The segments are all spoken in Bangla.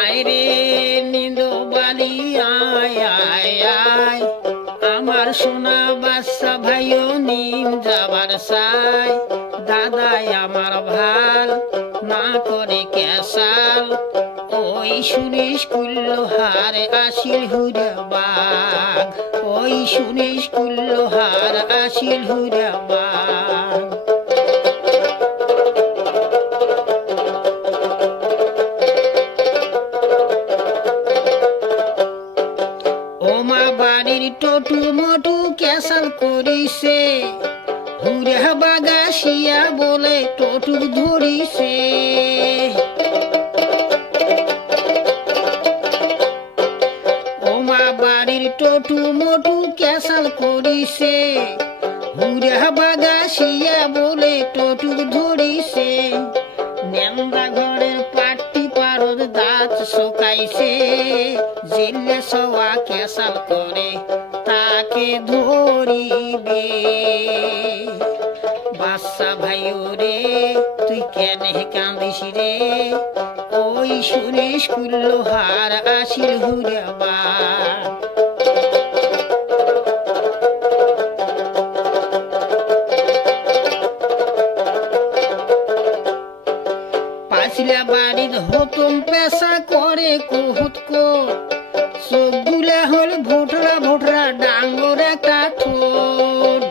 আয় রে নিন্দ বালি আয় আয় আয়, আমার সোনা বাচ্চা ভাইও নিম যাবার সাই। দাদাই আমার ভাল না করে কেসাল, ওই শুনিস কুল্লো হার আসিল হুরা বাঘ, ওই শুনিস কুল্লো হার আসিল হুরা বাঘ। ওমা বাড়ির টটু মটু কেসাল করিছে, হুরে বাগাসিয়া বলে টটু ধরিছে। ওমা বাড়ির টটু মটু কেসাল করিছে, হুরে বাগাসিয়া বলে টটু ধরিছে। নেন্দা ঘরের পাটি পারদ দাঁত শোকাইছে, জিল্লে সওয়া কেসাল করে তাকে ধরিবে। বাচ্চা ভাইও রে তুই কেন কান্দিস রে, ওই শুনিস কুল্লো হার আসিল হুরে বাঘ। পাঁচলা বাড়ির হতম পেশা করে কুহুত কো, চোখ গুলা হল ভোটরা ভোটরা ডাঙ্গর একটা ঠোঁট।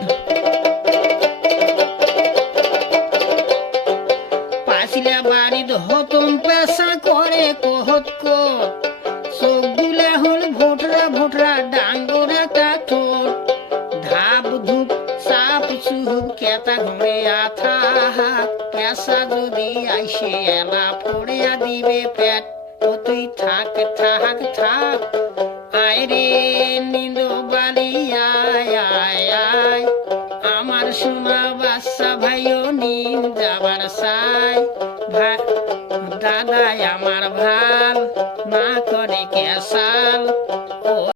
পাঁচলা বাড়ির হতম পেশা করে কুহুত কো, চোখ গুলা হল ভোটরা ভোটরা ডাঙ্গর একটা ঠোঁট। ধাপ ধূপ চাপ চুপ কেতা ঘুরে আথা, পেশা যদি আইসে এলা পড়িয়া দিবে পেট। ও তুই থাক থাক থাক, আয় রে নিন্দ বালি আয় আয় আয়, আমার সোনা বাচ্চা ভাইও নিম যাবার সাই। দাদাই আমার ভাল না করে কেসাল, ও